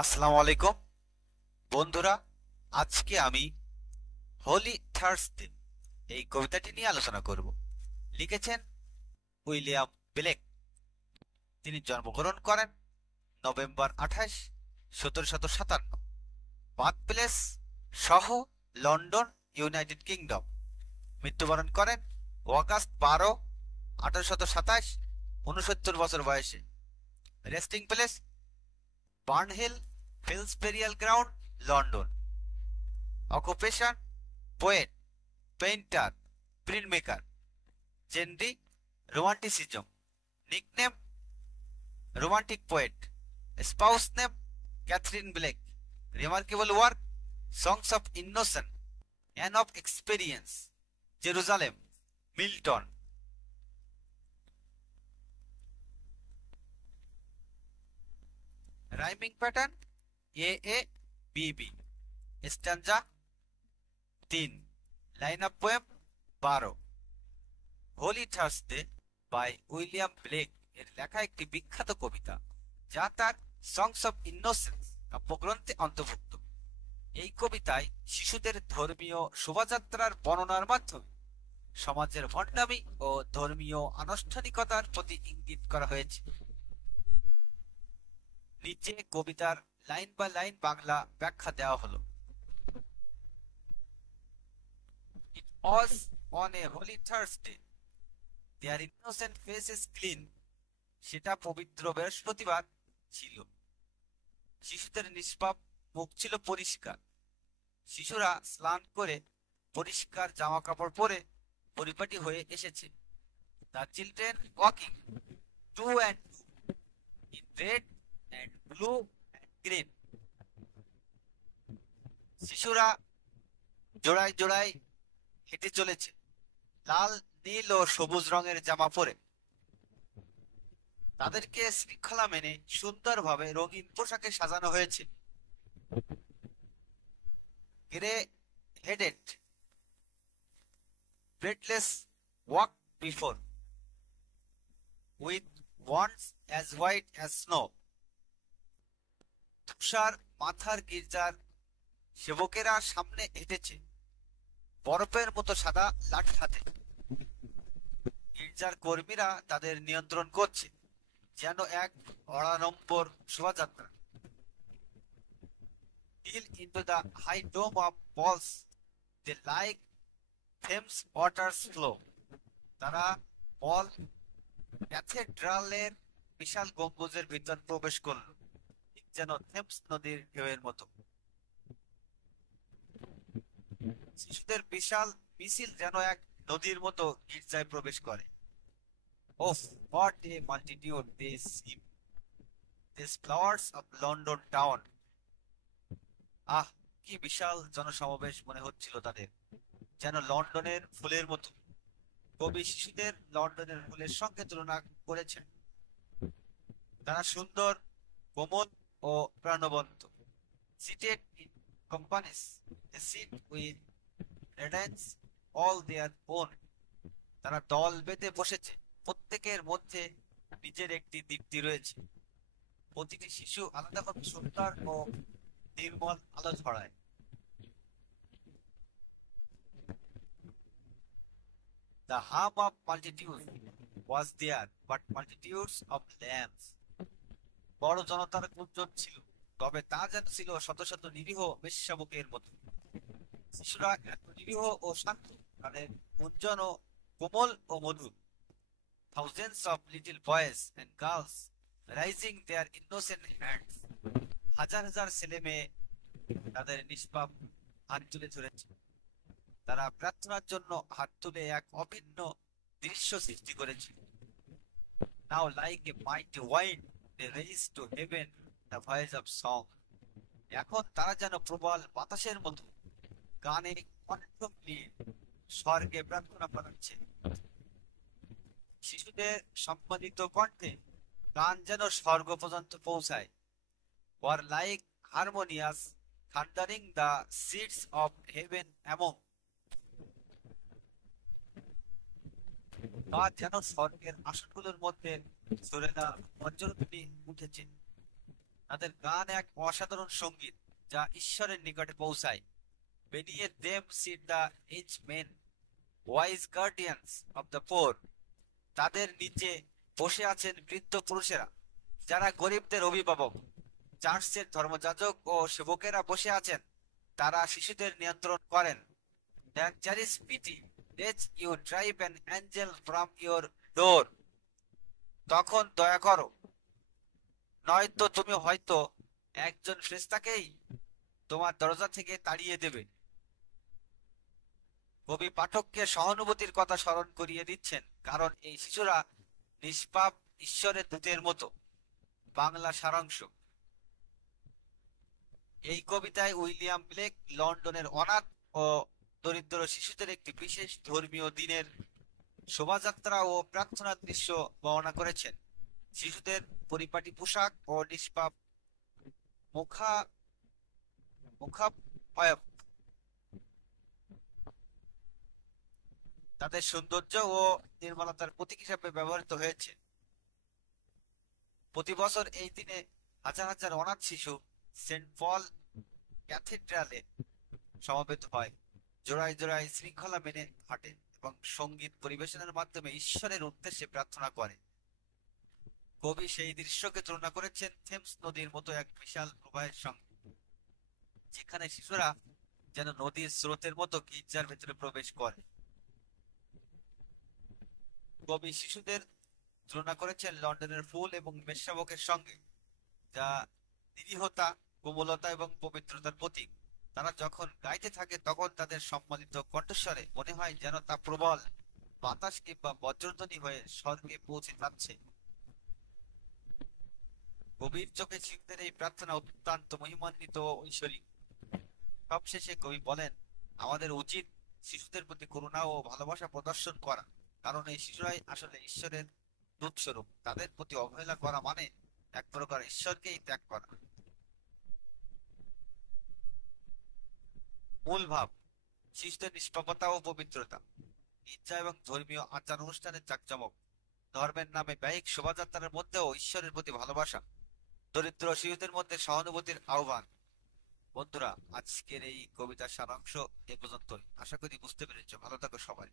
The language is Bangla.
আসসালামু আলাইকুম বন্ধুরা। আজকে আমি হোলি থার্সডে এই কবিতাটি নিয়ে আলোচনা করব। লিখেছেন উইলিয়াম ব্লেক। তিনি জন্মগ্রহণ করেন নভেম্বর 28, 1757। বার্থ প্লেস সহ লন্ডন, ইউনাইটেড কিংডম। মৃত্যুবরণ করেন অগাস্ট 12, 1827, 69 বছর বয়সে। Resting place Bunhill, Fields burial ground, London. Occupation poet, painter, print maker. Genre romanticism. Nickname romantic poet. Spouse name Catherine Blake. Remarkable work songs of innocent, and of experience, Jerusalem, Milton. Rhyming pattern A B B. Stanza 3। Line of poem 12। Holy Thursday by William Blake এর লেখা একটি বিখ্যাত কবিতা, যা তার সংস অফ ইনোসেন্স কাব্যগ্রন্থে অন্তর্ভুক্ত। এই কবিতায় শিশুদের ধর্মীয় শোভাযাত্রার বর্ণনার মাধ্যমে সমাজের ভণ্ডামি ও ধর্মীয় আনুষ্ঠানিকতার প্রতি ইঙ্গিত করা হয়েছে। নিচে কবিতার লাইন বাই লাইন বাংলা ব্যাখ্যা দেওয়া হলো। It was on a holy Thursday, their innocent faces clean. সেটা পবিত্র বৃহস্পতিবার ছিল। শিশুদের নিষ্পাপ মুখ ছিল পরিষ্কার। শিশুরা স্নান করে পরিষ্কার জামা কাপড় পরে পরিপাটি হয়ে এসেছে। The children walking to and in red and blue and green. শিশুরা জোড়ায় জোড়ায় হেঁটে চলেছে, লাল, নীল ও সবুজ রঙের জামা পরে। তাদেরকে শৃঙ্খলা মেনে সুন্দরভাবে রঙিন পোশাকে সাজানো হয়েছে। Grey headed beadles walk before with wands as white as snow. তুষার মাথার গির্জার সেবকেরা সামনে হেঁটেছে, বরফের মতো সাদা লাঠি হাতে। গির্জার কর্মীরা তাদের নিয়ন্ত্রণ করছে, যেন এক অড়াড়ম্বর শোভাযাত্রা। Till into the high dome of walls, they like Thames waters flow. তারা বল ক্যাথেড্রালের বিশাল গম্বুজের ভিতর প্রবেশ করল, ঠিক যেন থেমস নদীর ঢেউয়ের মতো। শিশুদের বিশাল মিছিল যেন এক নদীর মতো গির্জায় প্রবেশ করে। ওফ, what a multitude they seem, these flowers of London town. আহ, কি বিশাল জনসমাবেশ মনে হচ্ছিল তাদের, যেন লন্ডনের ফুলের মতো। কবি শিশুদের লন্ডনের ফুলের সঙ্গে তুলনা করেছেন। তারা সুন্দর, কোমল ও প্রাণবন্ত। Seated in companies, they sit with radiance all their own. তারা দল বেঁধে বসেছে, প্রত্যেকের মধ্যে নিজের একটি দীপ্তি রয়েছে। প্রতিটি শিশু আলাদাভাবে সুন্দর ও নির্মল আলো ছড়ায়। The hum of multitudes was there, but multitudes of lambs. বড় জনতার গুঞ্জন ছিল, তবে তা যেন ছিল শত শত নিরীহ বেশ্যাবকের মতো। শিশুরা এত নিরীহ ও শান্ত, তাদের গুঞ্জন ও কোমল ও মধুর। Thousands of little boys and girls raising their innocent hands. হাজার হাজার ছেলে মেয়ে তাদের নিষ্পাপ হাত তুলে ধরেছে। তারা প্রার্থনার জন্য হাত তুলে এক অভিন্ন দৃশ্য সৃষ্টি করেছে। Now like a mighty wind they raise to heaven the voice of song. এখন তারা যেন প্রবল বাতাসের মতো গানে কণ্ঠ মিলিয়ে স্বর্গে প্রার্থনা করাচ্ছে। শিশুদের সম্মানিত কণ্ঠে গান যেন স্বর্গ পর্যন্ত পৌঁছায়। or like harmonious thundering the seats of heaven among. তা যেন স্বর্গের আসনগুলোর মধ্যে সরে না বজ্রধ্বনি উঠেছে। তাদের গান এক অসাধারণ সঙ্গীত যা ঈশ্বরের নিকটে পৌঁছায়। Beneath them sit the aged men, wise guardians of the poor. তাদের নিচে বসে আছেন বৃদ্ধ পুরুষেরা, যারা গরিবদের অভিভাবক। চার্চের ধর্মযাজক ও সেবকেরা বসে আছেন, তারা শিশুদের নিয়ন্ত্রণ করেন। Then there is pity, let you drive an angel from your door. তখন দয়া করো, নয়তো তুমি হয়তো একজন ফেরেশতাকেই তোমার দরজা থেকে তাড়িয়ে দেবে। কবি পাঠককে সহানুভূতির কথা স্মরণ করিয়ে দিচ্ছেন, কারণ এই শিশুরা নিষ্পাপ ঈশ্বরের দূতের মতো। বাংলা সারাংশ। এই কবিতায় উইলিয়াম ব্লেক লন্ডনের অনাথ ও দরিদ্র শিশুদের একটি বিশেষ ধর্মীয় দিনের শোভাযাত্রা ও প্রার্থনার দৃশ্য বর্ণনা করেছেন। শিশুদের পরিপাটি পোশাক ও নিষ্পাপ মুখা মুখাবয়ব তাদের সৌন্দর্য ও নির্মলতার প্রতীক হিসেবে ব্যবহৃত হয়েছে। প্রতি বছর এই দিনে হাজার হাজার অনাথ শিশু সেন্ট পল ক্যাথেড্রালে সমবেত হয়, জোড়ায় জোড়ায় শৃঙ্খলা মেনে হাঁটে এবং সঙ্গীত পরিবেশনের মাধ্যমে ঈশ্বরের উদ্দেশ্যে প্রার্থনা করে। কবি সেই দৃশ্যকে তুলনা করেছেন থেমস নদীর মতো এক বিশাল প্রবাহের সঙ্গে, যেখানে শিশুরা যেন নদীর স্রোতের মতো গির্জার ভেতরে প্রবেশ করে। কবি শিশুদের তুলনা করেছেন লন্ডনের ফুল এবং মেষশাবকের সঙ্গে, যা নিরীহতা, কোমলতা এবং পবিত্রতার প্রতীক। তারা যখন গাইতে থাকে তখন তাদের সম্মানিত কণ্ঠস্বরে মনে হয় যেন তা প্রবল বাতাস কিংবা বজ্রধ্বনি হয়ে স্বর্গে পৌঁছে যাচ্ছে। গভীর চোখে শিশুদের এই প্রার্থনা অত্যন্ত মহিমান্বিত ও ঐশ্বরিক। সবশেষে কবি বলেন, আমাদের উচিত শিশুদের প্রতি করুণা ও ভালোবাসা প্রদর্শন করা, কারণ এই শিশুরাই আসলে ঈশ্বরের দূত স্বরূপ। তাদের প্রতি অবহেলা করা মানে এক প্রকার ঈশ্বরকেই ত্যাগ করা। মূল ভাব: শিশুদের নিষ্পাপতা ও পবিত্রতা, গির্জা এবং ধর্মীয় আচার অনুষ্ঠানের জাঁকজমক, ধর্মের নামে ব্যয়িক শোভাযাত্রার মধ্যেও ঈশ্বরের প্রতি ভালোবাসা, দরিদ্র শিশুদের মধ্যে সহানুভূতির আহ্বান। বন্ধুরা, আজকের এই কবিতার সারাংশ এ পর্যন্তই। আশা করি বুঝতে পেরেছো। ভালো থাকো সবাই।